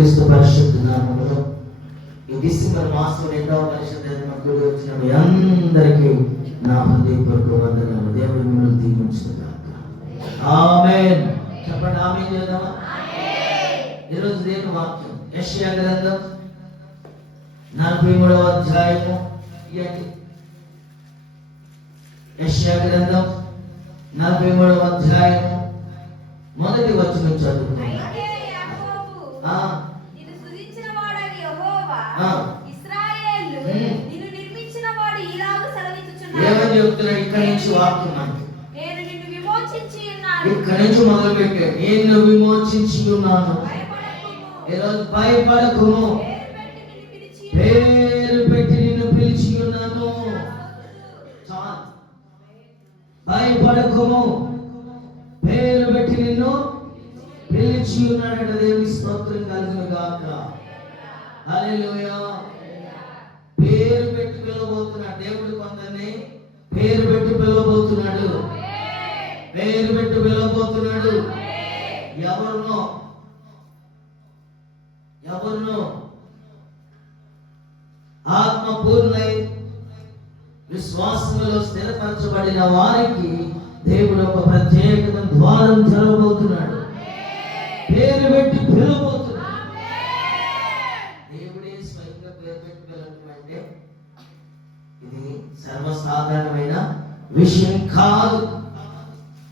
యేసుక్రీస్తు పరిశుద్ధ నామములో ఈ డిసెంబర్ మాసం 2వ పరిశుద్ధ కూడి వచ్చిన మీ అందరికీ నా హృదయపూర్వక వందనాలు. దేవుడు మిమ్మల్ని దీవించుగాక. ఆమేన్. చెప్పండి ఆమేన్ చేద్దామా? ఈరోజు దేవుని వాక్యం యెషయా గ్రంథం 43వ అధ్యాయము. యెషయా గ్రంథం 43వ అధ్యాయము మొదటి వచనం చదువుకుందాం. ఏమని చెప్తున్నాడు ఇక్కడ నుంచి వాక్యం అంటే? ఇక్కడ నుంచి మొదలు పెట్టాడు. నేను విమోచించి ఉన్నాను. ఈరోజు భయపడకుము, పేరు పెట్టి నిన్ను పిలిచి ఉన్నాను. భయపడకుము, పేరు పెట్టి నిన్ను పిలిచి ఉన్నాడు. దేవుని స్తోత్రం కలుగును గాక. హల్లెలూయా. పేరు పెట్టి పిలవబోతున్నాడు దేవుడు. కొందరిని పేరు పెట్టి పిలవబోతున్నాడు. పేరు పెట్టి పిలవబోతున్నాడు. ఎవరినో ఆత్మపూర్ణై విశ్వాసములో స్థిరపరచబడిన వారికి దేవుడు ఒక ప్రత్యేకమైన ద్వారం తెరవబోతున్నాడు. పేరు పెట్టి పిలవబోతున్నాడు. దేవుడే స్వయంగా పేరు పెట్టి పిలవడం అంటే ఇది సర్వసాధారణమైన విషయం కాదు.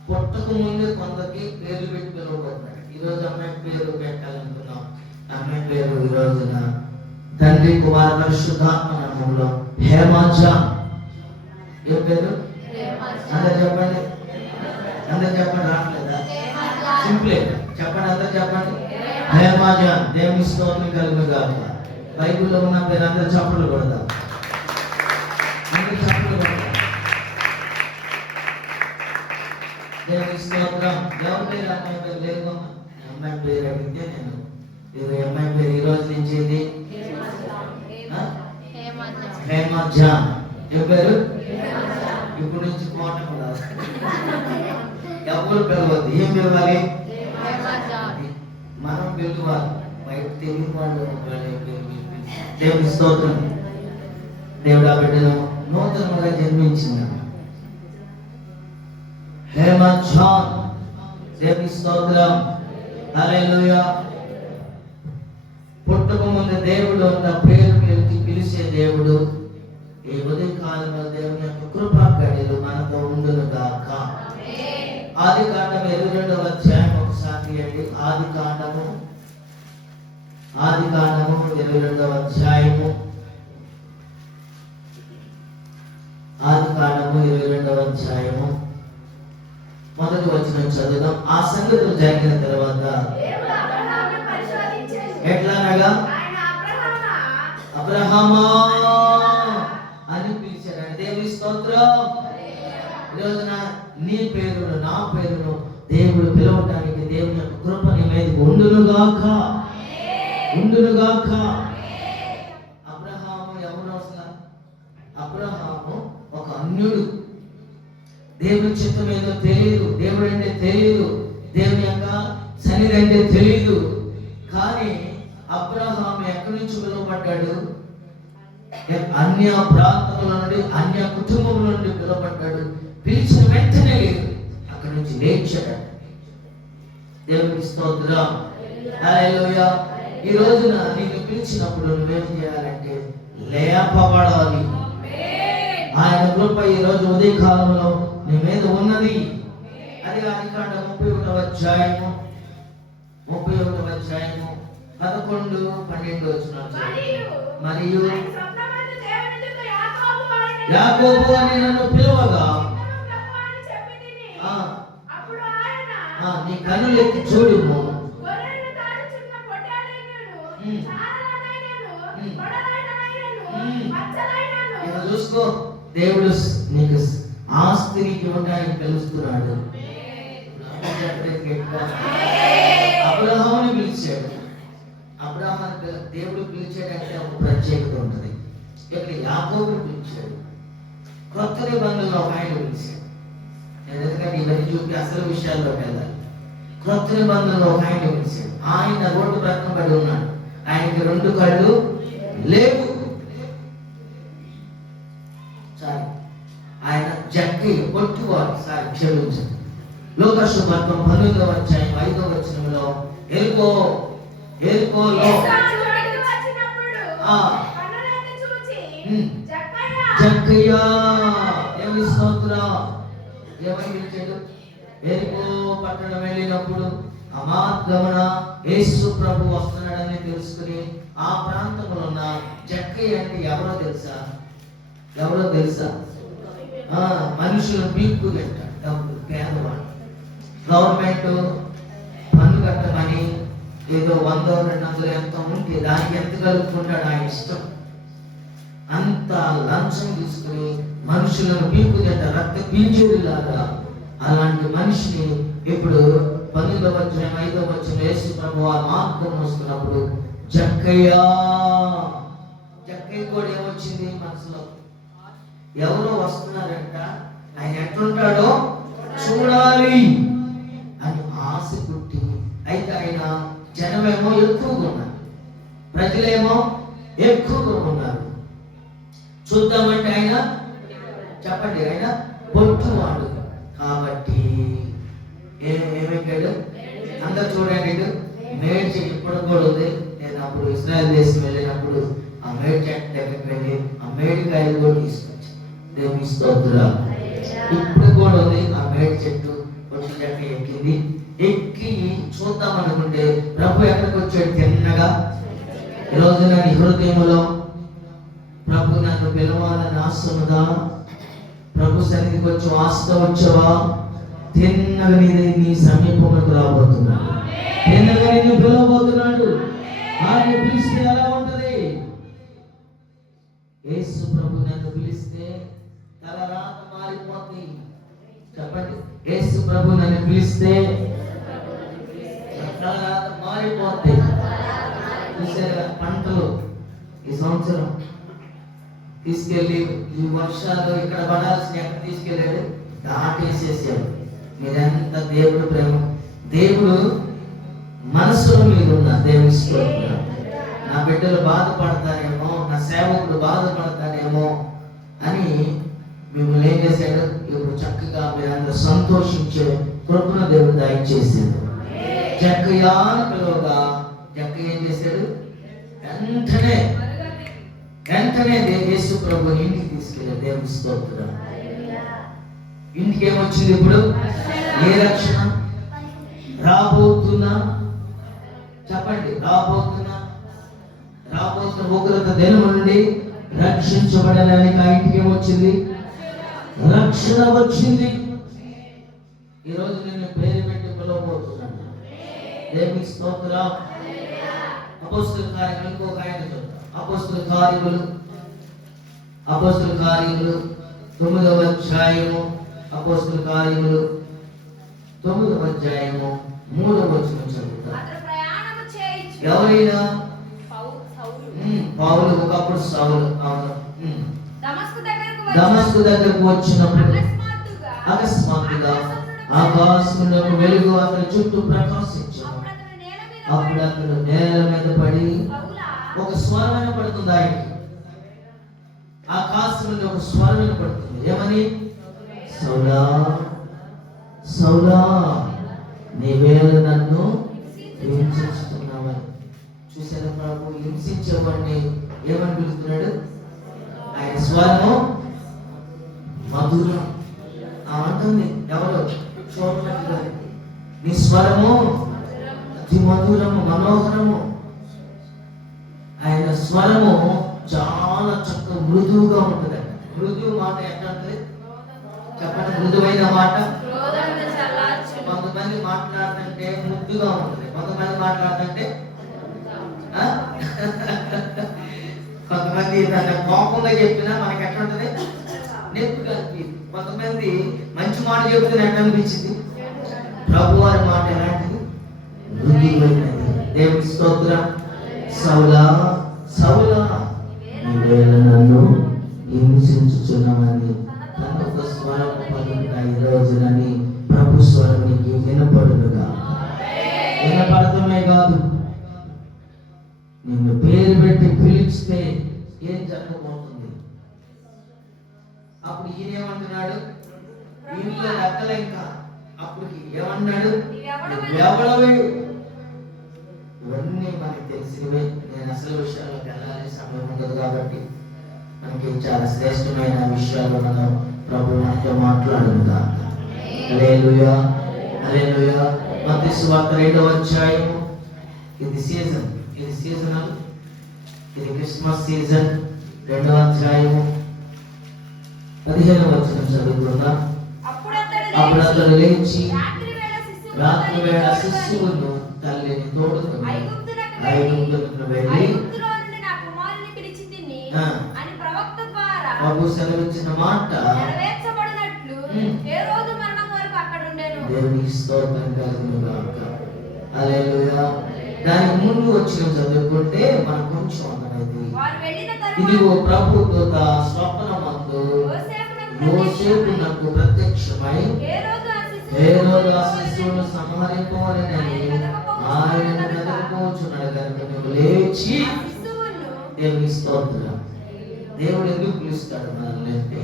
పుట్టక ముందే కొందరికి పేర్లు పెట్టి పిలవబోతున్నాడు. ఈరోజు అమ్మాయి పేరు పెట్టాలనుకున్నాం. అమ్మాయి పేరు ఈ రోజున తండ్రి కుమార పరిశుద్ధాత్మ నామములో హేమాజాన్. ఏం పేరు? అందరు చెప్పండి. అందరు చెప్పండి. రావట్లేదా? సింప్లే చెప్పండి. అందరు చెప్పండి. హేమాజాన్. దేవుని స్తోత్రం కలుగును గాక. బైబిల్లో ఉన్న పేరు అందరు చప్పట్లు కొడతాం. అందరు చప్పట్లు కొడతాం. దేవుని స్తోత్రం. ఎవరి పేరు? అమ్మాయి పేరు లేదు. అమ్మాయి పేరు అడిగితే నేను అమ్మాయి పేరు ఈ రోజు నుంచి ఇది హేమాజాన్. ఏ పేరు? ఇప్పుడు నుంచి కోట కూడా ఎవరు పిలవద్దు. ఏం పిలవాలి? మనం పిలవాలి. బయట తెలియని వాళ్ళు దేవుని స్తోత్రం. దేవుడు ఆ బిడ్డను నూతనంగా జన్మించింది. హేమాజాన్. దేవుని స్తోత్రం. హల్లెలూయా. పుట్టక ముందు దేవుడు ఉన్న పేరు పిలిచే దేవుడు ఈ ఉదయ కాలంలో దేవుని యొక్క కృపా గడియలు మనతో ఉండును గాక. ఆదికాండం 22వ అధ్యాయం ఒకసారి తీయండి. ఆదికాండము 22వ అధ్యాయము. ఆదికాండము 22వ అధ్యాయము మొదటి వచనం చదువుదాం. ఆ సంగతులు జరిగిన తర్వాత ఎట్లానగా అబ్రహామా అని పిలిచాడు. దేవుని స్తోత్రం. ఈరోజున నీ పేరును నా పేరును దేవుడు పిలవటానికి దేవుని యొక్క కృప నీ మీదకి ఉండునుగాక. అబ్రహాము ఎవరు? అసలు అబ్రహాము ఒక అన్యుడు. దేవుని చిత్తం ఏదో తెలియదు. దేవుడు అంటే తెలియదు. దేవుని యొక్క సన్నిధి అంటే తెలియదు. కానీ అబ్రహాము ఎక్కడి నుంచి పిలువబడ్డాడు? అన్య ప్రాంతముల నుండి, అన్య కుటుంబం నుండి పిలువబడ్డాడు. పిలిచిన వెంటనే లేదు, అక్కడి నుంచి లేచాడు. దేవునికి స్తోత్రం. హల్లెలూయా. ఈ రోజున నీకు పిలిచినప్పుడు నువ్వేం చేయాలంటే లేపబడాలి. ఆయన కృప ఈ రోజు ఉదయ కాలంలో నీ మీద ఉన్నది. అది ఆదికాండం 31వ అధ్యాయము 11-12 వచనాలు. మరియు యాకోబు అని నన్ను పిలువగా నీ కన్నులు ఎత్తి చూడుము. చూసుకో, దేవుడు నీకు ఆస్తిని ఇవ్వడానికి పిలుస్తున్నాడు. అబ్రహాముని పిలిచాడు. అబ్రహాము దేవుడు పిలిచాడంటే ఒక ప్రత్యేకత ఉంటుంది. ఇక్కడ యాకోబుని పిలిచాడు. కొత్త నిబంధనలో ఒక ఆయన పిలిచాడు. ఎందుకంటే ఇవన్నీ చూపి అసలు విషయాల్లోకి వెళ్ళాలి. కొత్త నిబంధనలో ఒక ఆయన పిలిచాడు. ఆయన రోడ్డు ప్రక్కన పడి ఉన్నాడు. ఆయనకి 2 కళ్ళు లేవు. సారీ, ఆయన జక్కి పొట్టువాడు. సారీ, క్షమించండి. లూకాసు సువార్త 12వ అధ్యాయం 5వ వచనంలో ఎరుకోలో జక్కయ్య ఏమి స్తోత్రం ఏమని పిలిచాడు? ఎరుకో పట్టణం వెళ్ళినప్పుడు అమార్గమున యేసు ప్రభు వస్తున్నాడని తెలుసుకుని ఆ ప్రాంతంలో ఉన్న జక్కయ్య అంటే ఎవరో తెలుసా? మనుషులు పీక్కు తింటాడు, డబ్బులు, పేదవాడు. గవర్నమెంట్ పన్ను కట్టమని ఏదో 100 200 ఎంత ఉంటే దానికి ఎంత కలుపుకుంటాడు ఆయన ఇష్టం. అంత లంచం తీసుకుని మనుషులను పీక్కు తింటాడు, రక్త పీల్చేలాగా. అలాంటి మనిషిని ఇప్పుడు 12వ అధ్యాయం 5వ వచనం యేసు ప్రభువు ఆ మార్గం వస్తున్నప్పుడు జక్కయ్య కూడా ఏమొచ్చింది మనసులో? ఎవరో వస్తున్నారంట, ఆయన ఎట్లుంటాడో చూడాలి అని ఆశ పుట్టి. అయితే ఆయన జనమేమో ఎక్కువగా ఉన్నారు, ప్రజలేమో ఎక్కువగా ఉన్నారు. చూద్దామంటే ఆయన చెప్పండి, ఆయన పొట్టువాడు కాబట్టి ఏమెక్కాడు? అందరు చూడండి, మేడ్ చెట్టు ఇప్పుడు కూడా ఉంది. నేను అప్పుడు ఇజ్రాయెల్ దేశం వెళ్ళినప్పుడు ఆ మేడ్ చెట్టు దగ్గరికి వెళ్ళి ఆ మేడికాయలు కూడా తీసుకొచ్చి దేవుని స్తోత్రం. ఇప్పుడు కూడా ఉంది ఆ మేడ్ చెట్టు. పొట్టు చెట్టు ఎక్కింది. ఎక్కి చూద్దాం అనుకుంటే ప్రభు ఎక్కడికి వచ్చాడు? తిన్నగా. ఈరోజు నా హృదయంలో ప్రభు నన్ను పిలవాలని ఆశ ఉన్నదా? ప్రభు సన్నిధికి వచ్చి ఆశతో వచ్చావా? తిన్నగా నీ సమీపంలోకి రాబోతున్నాడు, తిన్నగా నిన్ను పిలవబోతున్నాడు. ఆయన పిలిస్తే ఎలా ఉంటది? యేసు ప్రభు నన్ను పిలిస్తే తలరాత మారిపోతుంది. చెప్పండి, యేసు ప్రభు నన్ను పిలిస్తే తలరాత మారిపోతుంది. చూసారా పంటలు ఈ సంవత్సరం తీసుకెళ్ళి ఈ వర్షాలు ఇక్కడ పడాల్సిన ఎక్కడ తీసుకెళ్ళాడు? దాటేసేసాడు. మీరెంత దేవుడు ప్రేమ, దేవుడు మనసులో మీరున్న దేవుని స్తోత్రం. నా బిడ్డలు బాధపడతారేమో, నా సేవకుడు బాధపడతారేమో అని మిమ్మల్ని ఏం చేశాడు? ఇప్పుడు చక్కగా మీరందరూ సంతోషించే కృపను దేవుడు దయచేసాడు. జక్కయ్య పిలువగా జక్కయ్య ఏం చేశాడు? వెంటనే యేసు ప్రభు ఇంటికి తీసుకెళ్ళాడు. దేవుని స్తోత్రం. ఇంటికి ఏమొచ్చింది ఇప్పుడు? ఏ రక్షణ రాబోతున్నా? చెప్పండి, రాబోతున్న ఉగ్రత దినం నుండి రక్షించబడడానికి ఆ ఇంటికి ఏమొచ్చింది? రక్షణ వచ్చింది. ఈరోజు నేను పేరు పెట్టి పిలవబోతున్నాను. దేవుని స్తోత్రం. అపోస్తల కార్యములు ఇంకొక ఆయన చూద్దాం. అపోస్తల కార్యములు 9వ అధ్యాయము. అపోస్తల కార్యములు 9వ అధ్యాయము 3వ వచనం చదువుతాం. ఎవరైనా పౌలు ఒకప్పుడు సౌలు దమస్కు దగ్గరకు వచ్చినప్పుడు అకస్మాత్తుగా ఆకాశంలోకి వెలుగు అతని చుట్టూ ప్రకాశించాడు. అప్పుడు అతను నేల మీద పడి ఒక స్వరం వినపడుతుంది. ఆయనకి ఆకాశంలో ఒక స్వరం వినపడుతుంది. ఏమని? సౌలా సౌలా, నీవేళ నన్ను హింసిస్తున్నావని. చూసారా ప్రభు హింసించేవాడిని ఏమని పిలుస్తున్నాడు? ఆయన స్వరము మధురం అంటుంది. ఎవరు? చూడండి, నీ స్వరము అతి మధురము, మనోహరము. ఆయన స్వరము చాలా చక్కగా మృదువుగా ఉంటుంది. మృదువు మాట ఎట్లా ఉంటుంది చెప్పండి? మృదువైన మాట. కొంతమంది మాట్లాడుతుంటే ముద్దుగా ఉంటుంది, కొంతమంది మాట్లాడుతుంటే కొంతమంది దాన్ని కోపంగా చెప్పినా మనకి ఎట్లా ఉంటుంది? నెప్పుగా అనిపించింది. కొంతమంది మంచి మాట చెబుతున్న ఎట్లా అనిపించింది? ప్రభు వారి మాట ఎలాంటిది? మృదువైనది. దేవుని స్తోత్రం. సౌలా సౌలా, నీవేళ నన్ను హింసించుచున్నావని తన ఒక స్వరం పలుకుతా. ఈ రోజునని ప్రభు స్వరం నీకు వినపడునుగా. వినపడటమే కాదు, నీ తెలిస్తే ఏం జరగబోతుంది? అప్పుడు ఈయన ఏమంటున్నాడు? ఈయనలో లెక్కలే ఇంకా. అప్పుడు ఏమన్నాడు? ఎవడవేడు. ఇవన్నీ మనకి తెలిసినవే. నేను అసలు విషయాల్లోకి వెళ్ళాలి, సమయం ఉండదు కాబట్టి మనకి చాలా శ్రేష్టమైన విషయాలు మనం ప్రభు మనతో మాట్లాడుగా. హల్లెలూయా, హల్లెలూయా. మత్తయి సువార్త 2వ అధ్యాయము. ఇది సీజనల్, ఇది క్రిస్మస్ సీజన్. 2వ అధ్యాయము 15వ వచనం చదువుకుందాం. అప్పుడు అతడు లేచి రాత్రి వేళ శిశువును తల్లిని తోడుకుని ఐగుప్తునకు వెళ్ళి ప్రభు సెలవిచ్చిన మాట దేవునికి స్తోత్రం కలుగును గాక. హల్లెలూయా. దానికి ముందు వచ్చిన చదువుకుంటే మనం కొంచెం అర్థమైంది. ఇదిగో ప్రభు దూత స్వప్నమందు యోసేపునకు ప్రత్యక్షమై హేరోదు ఆ శిశువును సంహరింపవలెనని ఆయన కదలిపోచున్నాడు కనుక నువ్వు లేచి. దేవునికి స్తోత్రం. దేవుడు ఎందుకు పిలుస్తాడు మనల్ని అంటే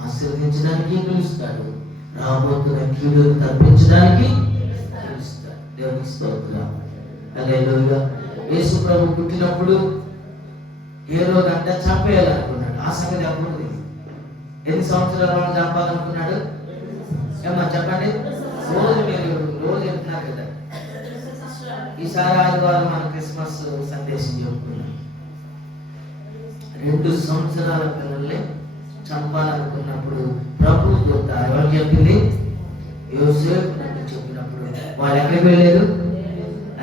ఆశీర్వదించడానికి పిలుస్తాడు, రాబోతున్న కీడును తప్పించడానికి పిలుస్తాడు. దేవునికి స్తోత్రం. హల్లెలూయా. యేసు ప్రభు పుట్టినప్పుడు హేరోదు అంటే చంపేయాలనుకున్నాడు. ఆ సంగతి అప్పుడు ఎన్ని సంవత్సరాల వాళ్ళు చంపాలనుకున్నాడు? ఏమన్నా చెప్పండి. రోజు చెప్తున్నారు కదా. ఈసారి ఆదివారం మన క్రిస్మస్ సందేశం చెప్పుకున్నాం. 2 సంవత్సరాల పిల్లల్ని చంపాలనుకున్నప్పుడు ప్రభు దూత ఎవరు చెప్పింది? యోసేపు నాకు చెప్పినప్పుడు వాళ్ళు ఎక్కడికి వెళ్ళారు?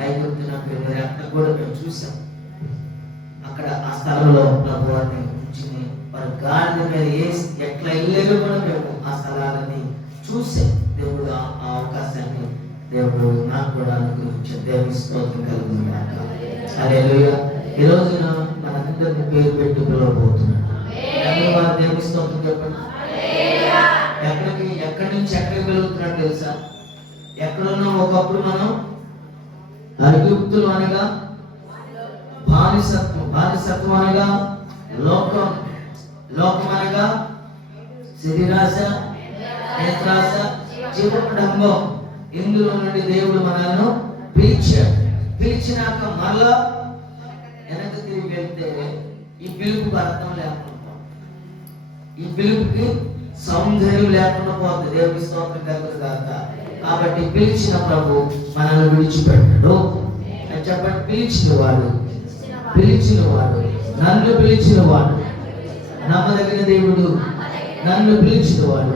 ఐగుప్తునకు వెళ్ళారు. అక్కడ కూడా మేము చూసాం. అక్కడ ఆ స్థలంలో ప్రభు వారిని ఉంచుని వారి గాడిద మీద ఎట్లా వెళ్ళారో కూడా మేము ఆ స్థలాలని చూసాం. దేవుడు ఆ అవకాశాన్ని దేవుడు నాకు కూడా అనుగ్రహించాడు. దేవుని స్తోత్రం కలుగును గాక. హల్లెలూయా. ఈ రోజున మనందరినీ పేరు పెట్టి పిలవబోతున్నాడు. వారు దేవుని స్తోత్రం చెప్పండి. ఎక్కడి నుంచి ఎక్కడికి పిలుగుతున్నాడు తెలుసా? ఎక్కడున్నాం? ఒకప్పుడు మనం ఐగుప్తులు అనగా బానిసత్వం అనగా లోకం అనగా శరీరాశ, నేత్రాశ, జీవడంబం. ఇందులో నుండి దేవుడు మనల్ని పిలిచినాక మళ్ళా వెనక్కి తిరిగి వెళ్తే ఈ పిలుపుకి అర్థం లేకుండా, ఈ పిలుపుకి సౌందర్యం లేకుండా పోతుంది. దేవుడి స్తోత్రం కలుగును గాక. కాబట్టి పిలిచిన ప్రభు మనల్ని విడిచిపెట్టడు. చెప్పండి. పిలిచిన వాడు నన్ను పిలిచిన వాడు నమ్మదగిన దేవుడు. నన్ను పిలిచిన వాడు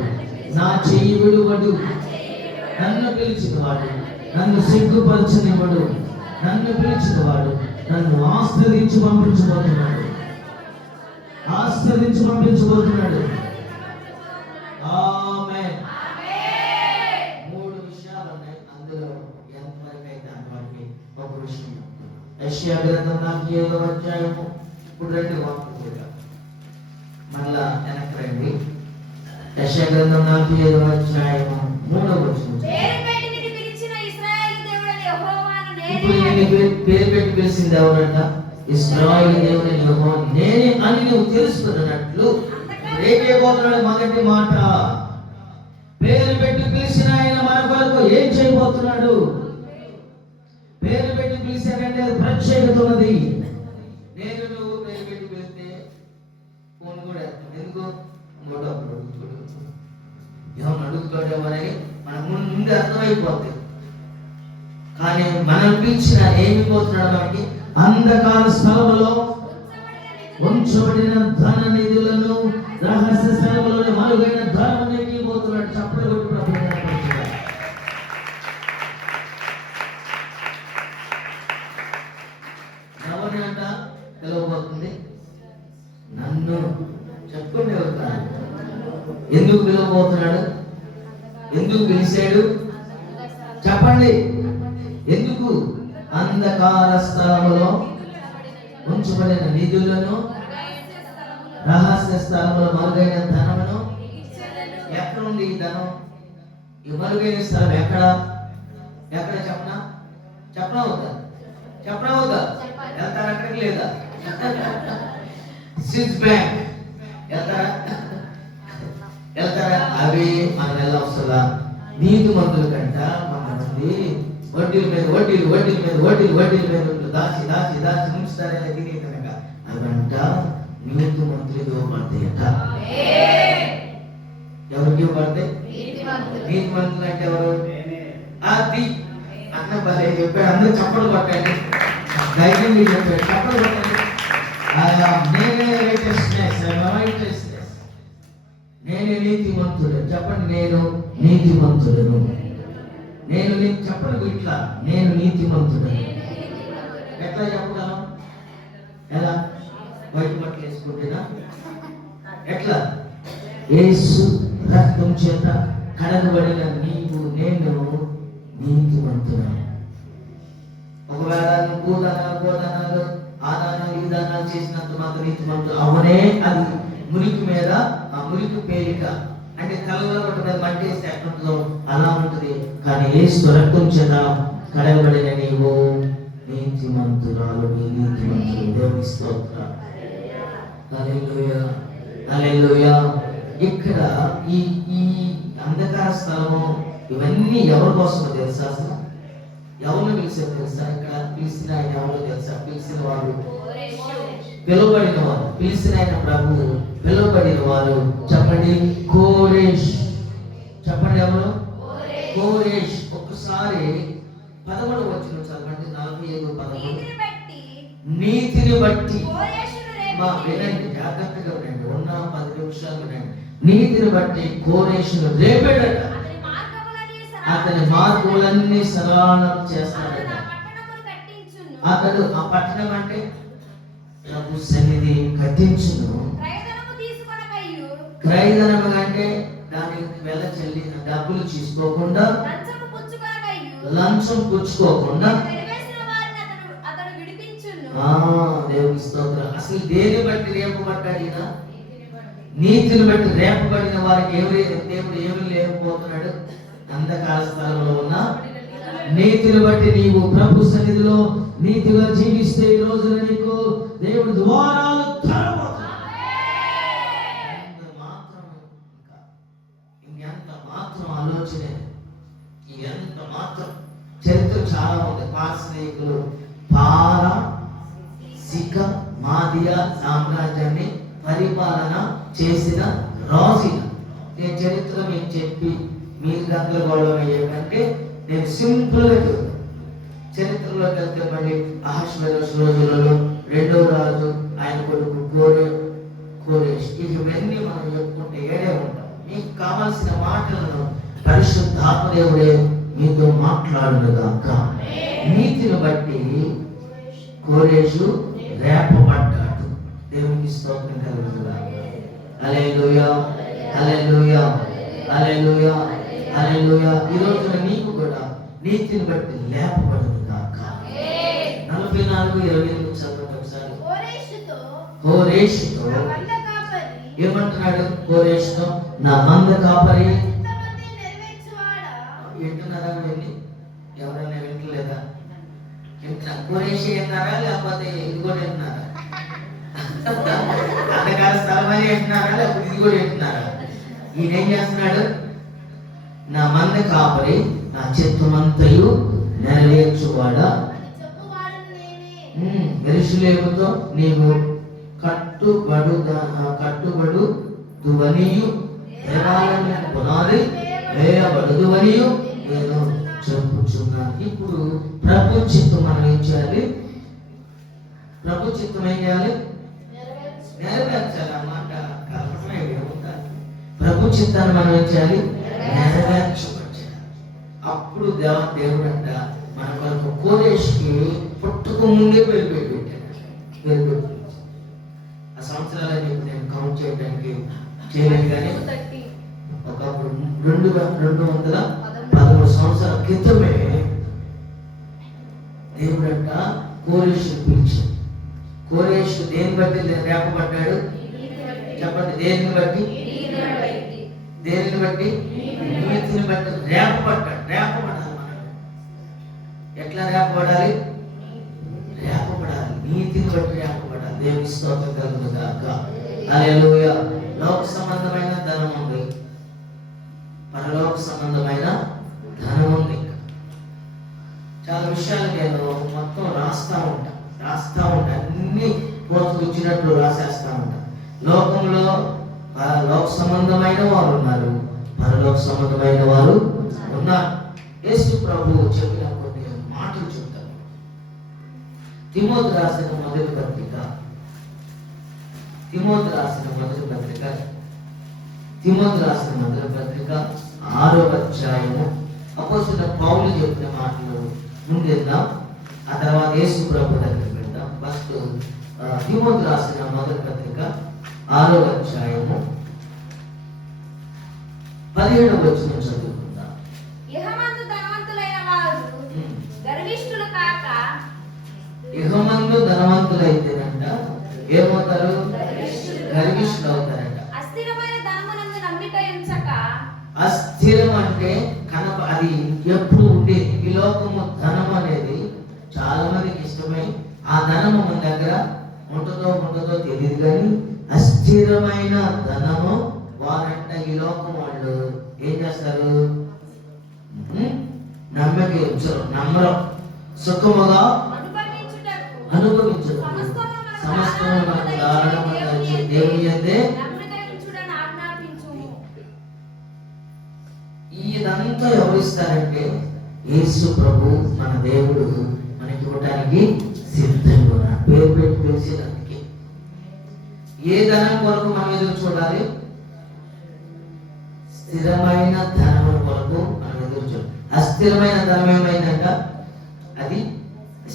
నా చెయ్యి విడువడు. నన్ను పిలిచిన వాడు నన్ను సిగ్గుపరచనివ్వడు. నన్ను పిలిచిన వాడు నన్ను ఆశ్రదించి పంపించబోతున్నాడు. ఆమేన్. 3 విషయాలు ఉన్నాయి. అందులో ఎంతవరకు అయితే అంతవరకు ఒక విషయం చెప్తున్నాను. యెషయా గ్రంథం 47వ అధ్యాయము. ఇప్పుడు 2 వాక్యాలు మళ్ళా వెనక్కి రండి. యెషయా గ్రంథం 47వ అధ్యాయము 3వ వచనం. ఇప్పుడు పేరు పెట్టి పిలిచింది ఎవరంట? ఇశ్రాయేలు దేవుడైన యెహోవా నేనే అని నువ్వు తెలుసుకున్నట్లు రేపేపోతున్నాడు. మొదటి మాట, పేరు పెట్టి పిలిచిన ఆయన మన కొరకు ఏం చేయబోతున్నాడు? పేరు పెట్టి పిలిచానంటే అది ప్రత్యేకత ఉన్నది. నేను నువ్వు పేరు పెట్టి పిలిస్తే ఫోన్ కూడా ఎందుకు ఏమన్నా అడుగుతాడేమోనని మనకు ముందే అర్థమైపోతుంది. కానీ మనం పిలిచిన ఏమి పోతున్నాడు? మనకి అంధకార స్థలములో ఉంచబడిన ధన నిధులను, రహస్య స్థలములో మరుగైన ధనమునికి పోతున్నాడు. చప్పట్లు కొట్టి ప్రభువుని ఎవరిని అంట పిలవబోతుంది? నన్ను. చెప్పుకోండి. ఎవరు? ఎందుకు పిలవబోతున్నాడు? ఎందుకు పిలిచాడు? చెప్పండి. ఎందుకు? అంధకార స్థలములో ఉంచబడిన నిధులను, రహస్య స్థలములో మరుగైన ధనమును. ఎక్కడ ఉంది ఈ ధనం? ఈ మరుగైన స్థలం ఎక్కడ? చెప్పనా? చెప్పనవుతా వెళ్తారు అక్కడికి లేదా? స్విస్ బ్యాంక్ వెళ్తారా? అవి మన వెళ్ళవసలా. నీతిమంతుల కంట కొంతమంది వడ్డీల మీద వడ్డీలు వడ్డీల మీద వడ్డీలు వడ్డీల మీద దాచి దాచి దాచి ఉంచుతారే తిని కనుక అవంట నీతిమంతులు ఇవ్వబడతాయట. ఎవరికి ఇవ్వబడతాయి? నీతిమంతులు అంటే ఎవరు? అది అన్న భలే చెప్పాడు. అందరూ చప్పలు కొట్టండి, ధైర్యం చెప్పాడు, చప్పలు కొట్టండి. నేనే రైటెస్నెస్, నేనే నీతిమంతుడు. చెప్పండి, నేను నీతిమంతుడను. నేను నీకు చెప్పండి ఇట్లా, నేను నీతిమంతుడను. ఎట్లా చెప్పగలం? ఎలా? వైట్ బట్టలు వేసుకుంటున్నా? ఎట్లా? యేసు రక్తం చేత కడగబడిన నీవు నేను నీతిమంతుడను. ఒకవేళ నువ్వు దానాలు ఆ దానాలు ఈ దానాలు చేసినంత మాత్రం నీతిమంతుడు అవునే. అది మురికి మీద, ఆ మురికి పేరిక అంటే కళ్ళలో మీద మట్టి వేస్తే ఎట్లుంటుందో అలా ఉంటుంది. కానీ యేసు రక్తం చేత కడగబడిన నీవు నీతిమంతురాలు, నీ నీతిమంతుడు. దేవుని స్తోత్రం. హల్లెలూయా, హల్లెలూయా. ఇక్కడ ఈ ఈ అంధకార స్థలము ఇవన్నీ ఎవరి కోసమో తెలుసా? అసలు ఎవరిని పిలిచారు తెలుసా? ఇక్కడ పిలిచిన ఆయన ఎవరో తెలుసా? పిలిచిన వారు, పిలువబడిన వారు, పిలిచిన ఆయన ప్రభువు, పిలువబడిన వారు. చెప్పండి, కోరేష్. చెప్పండి, ఎవరు? కోరేష్. ఒక్కసారి 11 వచ్చిన చదవండి, 45:11. నీతిని బట్టి వినండి, జాగ్రత్తగా వినండి, ఉన్న 10 నిమిషాలు వినండి. నీతిని బట్టి కోరేషును రేపాడట, అతని మార్గములన్నీ సరళం చేస్తాడట. అతడు ఆ పట్టణం అంటే ప్రభు సన్నిధి కట్టించును. క్రయధనము అంటే దానికి వెల చెల్లిన డబ్బులు తీసుకోకుండా, లంచం పుచ్చుకోకుండా దేవుని స్తోత్రం. అసలు దేని బట్టి రేపబడ్డాడినా? నీతిని బట్టి రేపబడిన వారికి దేవుడు ఏమి లేకపోతున్నాడు? అంధకార స్థలంలో ఉన్న నీతిని బట్టి నీవు ప్రభు సన్నిధిలో నీతిగా జీవిస్తే ఈ రోజున నీకు దేవుడు ద్వారాలు ఇంకెంత మాత్రం ఆలోచన, ఎంత మాత్రం చరిత్ర చాలా ఉంది. పారసీకులు పారసీక మాదియా సామ్రాజ్యాన్ని పరిపాలన చేసిన రాజు. నేను చరిత్ర మీకు చెప్పి మీరు గందరగోళం అయ్యేకంటే నేను సింపుల్ గా చరిత్రలోకి వెళ్తే మళ్ళీ అహష్వేరోషు రోజులలో 2వ రాజు, ఆయన కొడుకు కోరేష్, ఇవన్నీ మనం చెప్పుకుంటే ఏడే ఉంటాం. మీకు కావాల్సిన మాటలను పరిశుద్ధాత్మ దేవుడే మీతో మాట్లాడునుగాక. నీతిని బట్టి కోరేషు రేపబడ్డాడు. దేవునికి స్తోత్రం కలుగునుగాక. హల్లెలూయా, హల్లెలూయా, హల్లెలూయా, హల్లెలూయా. ఈ రోజున నీకు కూడా నీతిని బట్టి లేపబడునుగాక. 44:28 చదవండి ఒకసారి. కోరేషుతో ఏమంటున్నాడు? కోరేషుతో, నా మంద కాపరి. వింటున్నారా? వెళ్ళి ఎవరైనా వింటలేదా? కోరేషి వింటున్నారా లేకపోతే ఇది కూడా వింటున్నారా? అంధకార స్థలమని వింటున్నారా లేకపోతే ఇది కూడా వింటున్నారా? ఈయన ఏం చేస్తున్నాడు? నా మంద కాపరి, నా చిత్తమంతయు నెరవేర్చువాడా, యెరూషలేముతో నీవు కట్టుబడు దువనియు, దేవాలయమునకు పునాది వేయబడుదువనియు నేను చెప్పుచున్నాను. ఇప్పుడు ప్రభు చిత్తం మనం ఏం చేయాలి? ప్రభు చిత్తం ఏం చేయాలి? నెరవేర్చాలి. అన్నమాట కల్పమే ఉంటారు. ప్రభు చిత్తాన్ని మనం ఏం చేయాలి? నెరవేర్చబడాలి. అప్పుడు దేవుడు అంట మన కొరకు కోరేష్కి పుట్టుక ముందే పేరు పెట్టాడు. ఆ సంవత్సరాలని నేను కౌంట్ చేయడానికి చేయలేదు, కానీ ఒకప్పుడు 213 సంవత్సరాల క్రితమే దేవుడంట కోరేషుని పిలిచాడు. కోరేషు దేని బట్టి రేపబడ్డాడు? చెప్పండి, దేనిని బట్టి? దేనిని బట్టి? నీతిని బట్టి రేపబడ్డాడు. రేపబడాలి. మనం ఎట్లా రేపబడాలి? రేపబడాలి. నీతిని బట్టి రేపబడాలి. దేవుని స్తోత్రం కలుగును గాక. హల్లెలూయా. లోక సంబంధమైన ధనం ఉంది, పరలోక సంబంధమైన ధనం ఉంది. చాలా విషయాలు నేను మొత్తం రాస్తా ఉంటా అన్ని పోతుకొచ్చినట్లు రాసేస్తా ఉంటా. లోకంలో లోక సంబంధమైన వారు ఉన్నారు, పరలోక సంబంధమైన వారు ఉన్నారు. యేసు ప్రభువు చెప్పిన కొన్ని మాటలు చెప్తాను. తిమోతి రాసిన మొదటి పత్రిక 6వ అధ్యాయము అపోస్తలుడైన పౌలు చెప్పిన మాటలు ముందెద్దాం, ఆ తర్వాత యేసు ప్రభు దగ్గర పెడదాం. ఫస్ట్ తిమోతి రాసిన మొదటి పత్రిక 6వ అధ్యాయము 17వ వచనం చదువుకుందాం. ఇహమందు ధనవంతులైన వారు గర్విష్ఠులు కాక, ఇహమందు ధనవంతులైతేనంట ఏమవుతారు? గర్విష్ఠులు అవుతారంట. అస్థిరమైన ధనమునందు నమ్మిక ఉంచక, అస్థిరం అంటే అది ఎప్పుడు ఉండేది. ఈ లోకము ధనం అనేది చాలా మందికి ఇష్టమై ఆ ధనము మన దగ్గర ఉంటుందో తెలియదు, కానీ అస్థిరమైన ధనము వారంట ఈ లోకం వాళ్ళు ఏం చేస్తారు? నమ్మక ఉంచరు, నమ్మరు. సుఖముగా అనుభవించరు. సమస్తము మనకు దారుణంగా వచ్చే దేవుని యందే ఇదంతా ఎవరిస్తారంటే యేసు ప్రభు మన దేవుడు మనకి ఇవ్వడానికి సిద్ధంగా ఉన్నాడు. పేరు పెట్టి పిలిచేదానికి. ఏ ధనం కొరకు మనం ఎదురు చూడాలి? స్థిరమైన ధనం కొరకు మనం ఎదురు చూడాలి. అస్థిరమైన ధనం ఏమైందంట? అది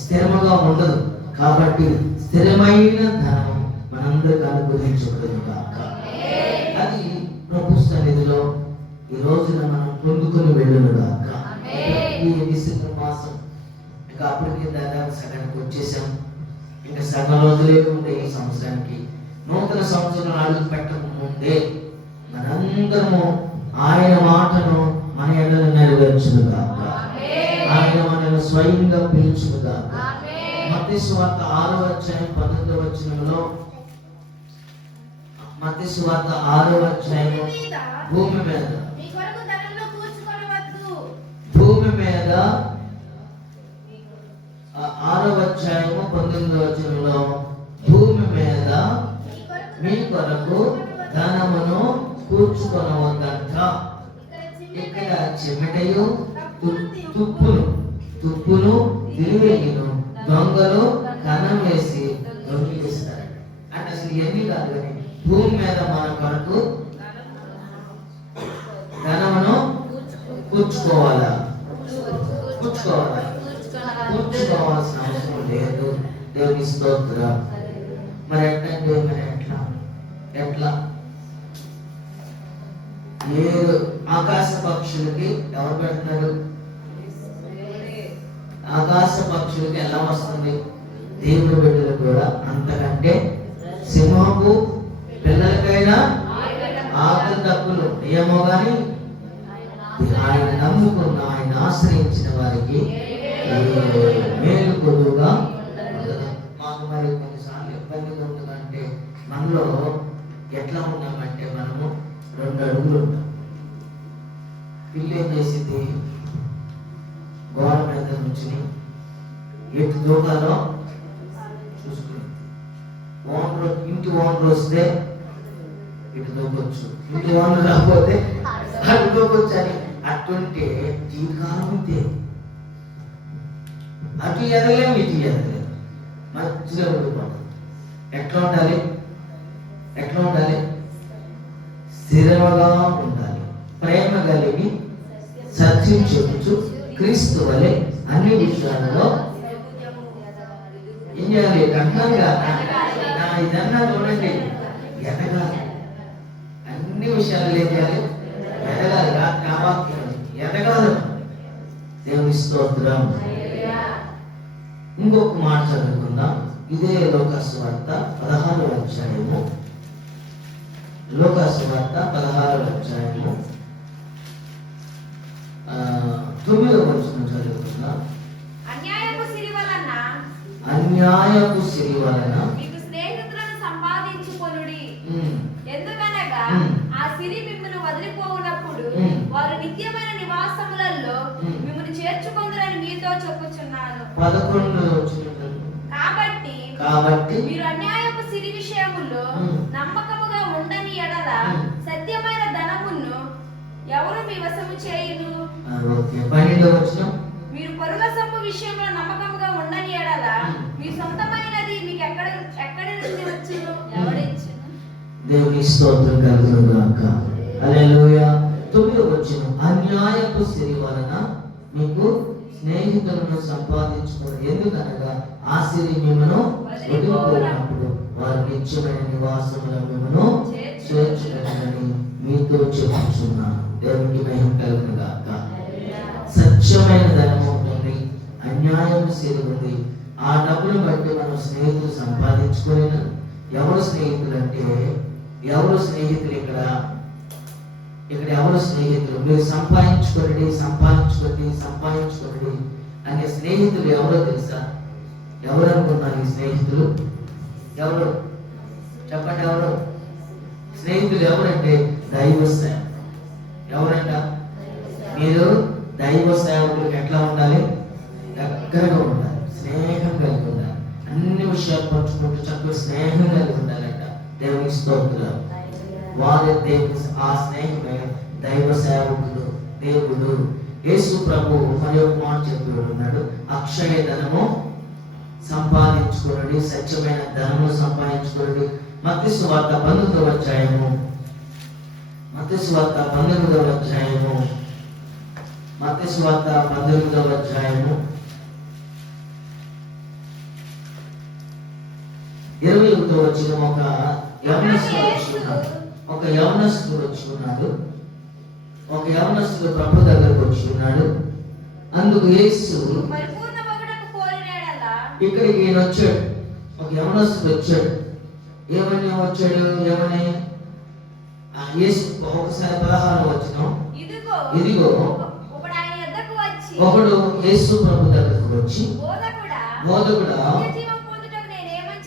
స్థిరముగా ఉండదు. కాబట్టి స్థిరమైన ధనం మనందరికి అనుగ్రహించబడును కాక. అది ప్రభు సన్నిధిలో ఈ రోజున మనం పొందుకొని వెళ్ళును గాక. ఈ డిసెంబర్ మాసం ఇంకా అప్పటికి దాదాపు సగానికి వచ్చేసాం. ఇంకా సగం రోజులే ఉండే ఈ సంవత్సరానికి. నూతన సంవత్సరం అడుగు పెట్టక ముందే మనందరము ఆయన మాటను మన ఎడలు నెరవేర్చును గాక. ఆయన మనల్ని స్వయంగా పిలుచును గాక. మత్తయి సువార్త 6వ అధ్యాయం 19వ వచనంలో, మత్తయి సువార్త 6వ అధ్యాయం భూమి మీద 6వ అధ్యాయము 19వ వచనంలో, భూమి మీద మీ కొరకు ధనమును కూర్చుకొనవద్దంట. ఇక్కడ చెమటయు తుప్పును తిరివేయును దొంగలు కన్నం వేసి దొంగిలిస్తారు. అంటే అసలు ఎన్ని కాదు, కానీ భూమి మీద మన కొరకు ధనమును కూర్చుకోవాల్సిన అవసరం లేదు. దేవుని స్తోత్రం. మరి ఎట్లా మీరు ఆకాశ పక్షులకి ఎవరు పెడతారు? ఆకాశ పక్షులకి ఎలా వస్తుంది? దేవుని బిడ్డలు కూడా అంతకంటే సింహపు పిల్లలకైనా ఆకలి తప్పులు ఏమో కానీ ఆయన నమ్ముకున్న, ఆయన ఆశ్రయించిన వారికి మేలు కొద్దుగా. మాకు మరి కొన్నిసార్లు ఇబ్బందిగా ఉంటుందంటే మనలో ఎట్లా ఉన్నామంటే మనము 2 అడుగులు ఉంటాం. పిల్లి ఏం చేసింది? గోడ మీద నుంచి ఎటు దూకాలో చూసుకుని, ఇంటి ఓనర్ వస్తే ఇటు దూకొచ్చు, ఇంటి ఓనర్ రాకపోతే అటు దూకొచ్చు అని. అటుంటే జీవితకాలం ఉంటే అటు ఎదగలేము, ఇటు ఎదగలేము, మధ్యలో ఉండిపోతాం. ఎట్లా ఉండాలి? స్థిరముగా ఉండాలి, ప్రేమ కలిగి సత్యం చెబుతూ క్రీస్తు వలె అన్ని విషయాలలో ఏం చేయాలి? ఇదన్నా చూడండి, ఎదగాలి. అన్ని విషయాలు ఏం చేయాలి? ఎదగాలి. ఎదగాలి. దేవుని స్తోత్రం. ఇంకొక మాట చదువుకుందాం. ఇదే లోకాసు వార్త 16వ అధ్యాయము. లోకాసు వార్త 16వ అధ్యాయము 9వ వచనం చదువుకుందాం. అన్యాయపు సిరి వలన మీకు చేర్చుకొందురని మీతో చెప్పుచున్నాను. 11 వచ్చినట్లు. కాబట్టి మీరు అన్యాయపు సిరి విషయములో నమ్మకముగా ఉండని ఎడల సత్యమైన ధనమును ఎవరు మీ వశము చేయును? ఓకే, 12 వచ్చిన మీరు పరుల సొమ్ము విషయంలో నమ్మకముగా ఉండని ఎడల మీ సొంతమైనది మీకు ఎక్కడి నుండి వచ్చును? ఎవడిచ్చును? దేవుని స్తోత్రం కలుగును గాక. హల్లెలూయా. 9 వచ్చిన అన్యాయపు సిరి వలన మీకు స్నేహితులను సంపాదించుకుని, ఎందుకనగా ఆ సిరి మిమ్మను వదిలిపోయినప్పుడు వారు నిత్యమైన నివాసముల మిమ్మను చేర్చుకుని మీతో చెప్పుచున్నాను. దేవునికి మహిమ కలుగును గాక. సత్యమైన ధనం ఉంటుంది, అన్యాయం సిరి ఉంది. ఆ డబ్బును బట్టి మనం స్నేహితులు సంపాదించుకుని, ఎవరు స్నేహితులు అంటే ఎవరు స్నేహితులు? ఇక్కడ ఎవరు స్నేహితులు? మీరు సంపాదించుకోండి అనే స్నేహితులు ఎవరో తెలుసా? ఎవరు అనుకున్నారు ఈ స్నేహితులు? ఎవరు చెప్పండి? ఎవరు స్నేహితులు? ఎవరంటే దైవ సేవ. ఎవరంట? మీరు దైవ సేవకులకు ఎట్లా ఉండాలి? దగ్గరగా ఉండాలి, స్నేహం కలిగి ఉండాలి, అన్ని విషయాలు పంచుకుంటూ చక్కగా స్నేహం కలిగి ఉండాలంట. దేవుని స్తోత్రం. వారి దేవుని ఆ స్నేహమే దైవ సేవకుడు. దేవుడు యేసు ప్రభు మరి ఒక మాట చెప్పి ఉన్నాడు, అక్షయ ధనము సంపాదించుకోండి, సత్యమైన ధనము సంపాదించుకోండి. మత్తయి సువార్త 19వ అధ్యాయము, మత్తయి సువార్త 19వ అధ్యాయము 21వ వచ్చిన ఒక యవనస్తుడు వచ్చి ఉన్నాడు. ఒక యవనస్తుడు ప్రభు దగ్గరకు వచ్చి ఉన్నాడు. అందుకు యేసు ఇక్కడికి ఈయన వచ్చాడు. ఒక యవనస్తుడు వచ్చాడు. ఏమని వచ్చాడు? ఏమని? యేసు ఒకసారి 16 వచ్చినాం. ఇదిగో ఒకడు యేసు ప్రభు దగ్గరకు వచ్చి, బోధకుడా,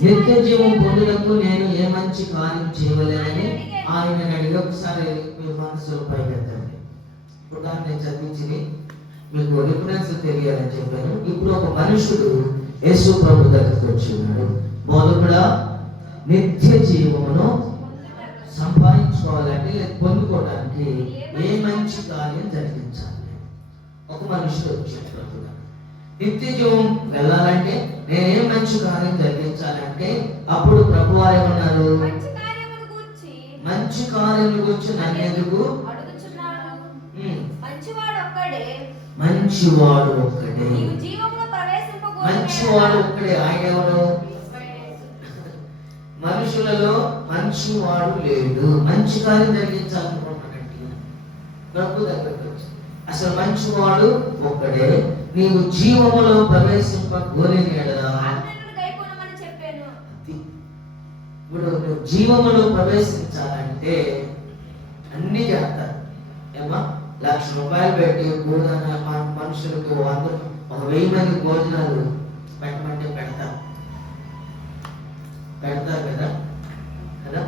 నిత్య జీవం పొందుటకు నేను ఏ మంచి కార్యం చేయవలేనని ఆయనని అడిగి, ఒకసారి మీ మనసులో పైకెత్తండి. ఇప్పుడు దాన్ని నేను చదివించి మీకు రిఫరెన్స్ తెలియాలని చెప్పాను. ఇప్పుడు ఒక మనుషుడు యేసు ప్రభు దగ్గరకు వచ్చి ఉన్నాడు. బోధకుడా, నిత్య జీవమును సంపాదించుకోవాలంటే పొందుకోవడానికి ఏ మంచి కార్యం జరిగించాలి? ఒక మనుషుడు వచ్చాడు. నిత్య జీవం వెళ్ళాలంటే నేనేం మంచి కార్యం జరిగించాలంటే అప్పుడు ప్రభు వారు ఏమన్నారు? మంచి కార్యం గురించి నన్ను ఎందుకు? మంచివాడు ఒక్కడే. మంచివాడు ఒక్కడే. ఆయన ఎవరు? మనుషులలో మంచివాడు లేడు. మంచి కార్యం జరిగించాలనుకుంటున్నాడు ప్రభు దగ్గరకు వచ్చి. అసలు మంచివాడు ఒక్కడే. నీవు జీవములో ప్రవేశింపగోలేని ఎడలా, ఇప్పుడు నువ్వు జీవములో ప్రవేశించాలంటే అన్ని చేస్తారు. ఏమా 1,00,000 రూపాయలు పెట్టి మనుషులకు 1,000 మంది భోజనాలు పెట్టమంటే పెడతారు కదా కదా.